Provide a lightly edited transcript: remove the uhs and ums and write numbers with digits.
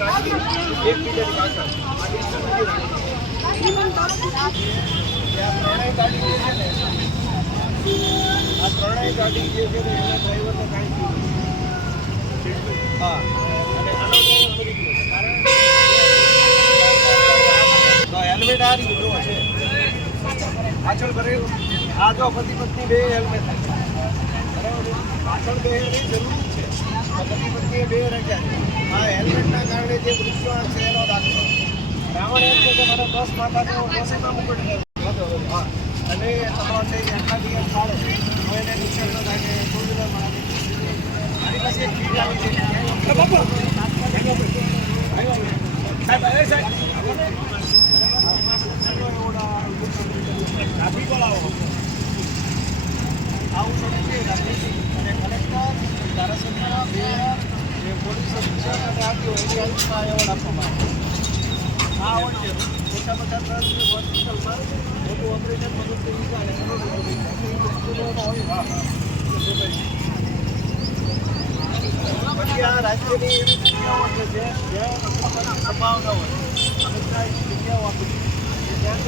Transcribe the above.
રાખી એકબીજાની પાછળ આ ડિસ્ટન્સ નથી રાખી. આ ત્રણેય ગાડી જે છે ને આ ત્રણેય ગાડી જે છે ને એના ડ્રાઈવરને કાંઈ થયું નથી. હા અને આનો હેલ્મેટ આ રીતે જોવા છે પાછળ ભરેલું. આ જો પતિ પત્ની બે હેલ્મેટ બરાબર પાછળ બે એની જરૂરી છે. પતિ પત્નીએ બે રાખ્યા છે. આ હેલ્મેટના કારણે જે મૃત્યુ છે એનો દાખલો રાવણ એમ છે કે મારે 10 માથા છે હું 10 ના મુકટ હા અને તમારે એકાદી એમ પાડો તો એને નુકસાન ન થાય કે ટુ વ્હીલર મારી પાસે એક કીટ આવી છે ટ્રાફિક બોલાવો આવું થોડું છે અને કલેક્ટર ધારાસભ્ય મેયર પોલીસ અધિક્ષક અને આરટીઓ એરિયામાં એવોર્ડ આપવામાં આવે. આ એવોર્ડ છે ઓછા 50 હોસ્પિટલમાં મોટું ઓપરેશન મદદથી નીકળે પછી આ રાજ્યની એવી જગ્યાઓ છે જ્યાં સંભાવના હોય અમુક જગ્યાઓ આપી ત્યાં